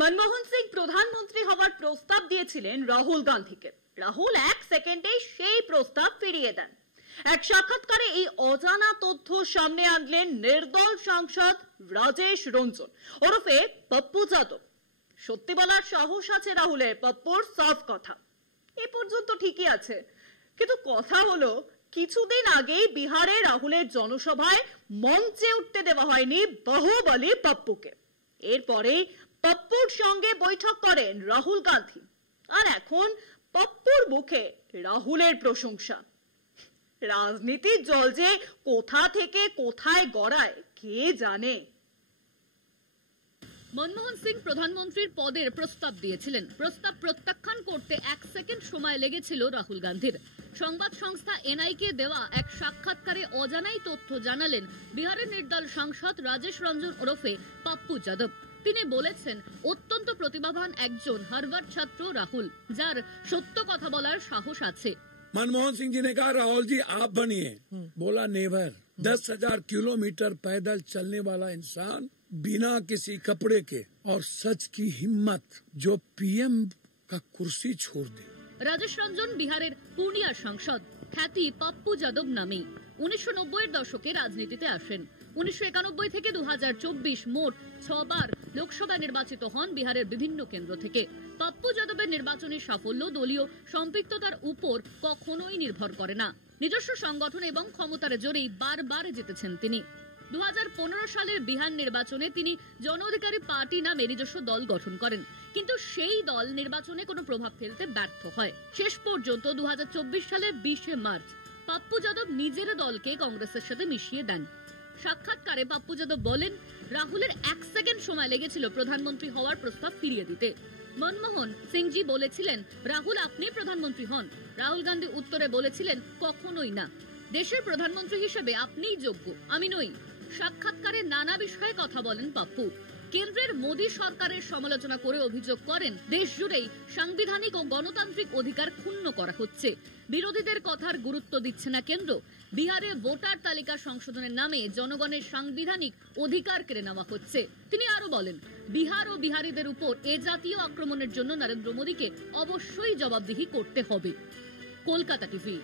মনমোহন সিং প্রধানমন্ত্রী হওয়ার প্রস্তাব দিয়েছিলেন রাহুল গান্ধীকে। রাহুল এক সেকেন্ডে সেই প্রস্তাব ফিরিয়ে দেন। এক সাক্ষাৎকারে এই অজানা তথ্য সামনে আনলেন নির্দল সাংসদ রাজেশ রঞ্জন ওরফে পপ্পু যাদব। সত্যি বলার সাহস আছে রাহুলের, পপ্পুর সাফ কথা। এ পর্যন্ত ঠিকই আছে, কিন্তু কথা হলো কিছুদিন আগেই বিহারে রাহুলের জনসভায় মঞ্চে উঠতে দেওয়া হয়নি বাহুবলী পপ্পুকে। এরপরে পপ্পুর সঙ্গে বৈঠক করেন রাহুল গান্ধী, আর এখন পপ্পুর মুখে রাহুলের প্রশংসা। রাজনীতির জল যে কোথা থেকে কোথায় গড়ায় কে জানে। মনমোহন সিং প্রধানমন্ত্রীর পদের প্রস্তাব দিয়েছিলেন। প্রস্তাব প্রত্যাখ্যান করতে 1 সেকেন্ড সময় লেগেছিল রাহুল গান্ধীর। সংবাদ সংস্থা এনআইকে দেওয়া এক সাক্ষাৎকারে অজানাই তথ্য জানালেন বিহারের নির্দল সাংসদ রাজেশ রঞ্জন ওরফে পপ্পু যাদব। তিনি বলেছেন, অত্যন্ত প্রতিভাবান একজন হার্ভার্ড ছাত্র রাহুল, যার সত্য কথা বলার সাহস আছে। मनमोहन सिंह जी ने कहा राहुल जी आप बनिए, बोला नेवर। 10,000 किलोमीटर पैदल चलने वाला इंसान बिना किसी कपड़े के और सच की हिम्मत जो पीएम का कुर्सी छोड़ दे। রাজেশ রঞ্জন বিহারের পূর্ণিয়ার সাংসদ, খ্যাতি পপ্পু যাদব নামে। 1990-এর দশকে রাজনীতিতে আসেন। 1991 থেকে 2024 মোট 6 বার লোকসভা নির্বাচিত হন বিহারের বিভিন্ন কেন্দ্র থেকে। পপ্পু যাদবের নির্বাচনী সাফল্য দলীয় সম্পৃক্ততার উপর কখনোই নির্ভর করে না। নিজস্ব সংগঠন এবং ক্ষমতার জোরেই বারবার জিতেছেন তিনি। 2015 সালের বিহার নির্বাচনে তিনি জন অধিকারী পার্টি নামে নিজস্ব দল গঠন করেন, কিন্তু সেই দল নির্বাচনে কোনো প্রভাব ফেলতে ব্যর্থ হয়। শেষ পর্যন্ত 2024 সালের 20 মার্চ পপ্পু যাদব নিজের দলকে কংগ্রেসের সাথে মিশিয়ে দেন। সাক্ষাৎকারে পপ্পু যাদব বলেন, রাহুলের 1 সেকেন্ড সময় লেগেছিল প্রধানমন্ত্রী হওয়ার প্রস্তাব ফিরিয়ে দিতে। মনমোহন সিংজি বলেছিলেন, রাহুল আপনি প্রধানমন্ত্রী হন। রাহুল গান্ধী উত্তরে বলেছিলেন, কখনোই না, দেশের প্রধানমন্ত্রী হিসেবে আপনিই যোগ্য, আমি নই। সাক্ষাৎকারে নানা বিষয়ে কথা বলেন পপ্পু। কেন্দ্রের মোদী সরকারের সমালোচনা করে অভিযোগ করেন, দেশ জুড়েই সাংবিধানিক ও গণতান্ত্রিক অধিকার ক্ষুণ্ণ করা হচ্ছে। বিরোধীদের কথার গুরুত্ব দিচ্ছে না কেন্দ্র। বিহারে ভোটার তালিকা সংশোধনের নামে জনগণের সাংবিধানিক অধিকার কেড়ে নেওয়া হচ্ছে। তিনি আরো বলেন, বিহার ও বিহারীদের উপর এ জাতীয় আক্রমণের জন্য নরেন্দ্র মোদীকে অবশ্যই জবাবদিহি করতে হবে। কলকাতা টিভি।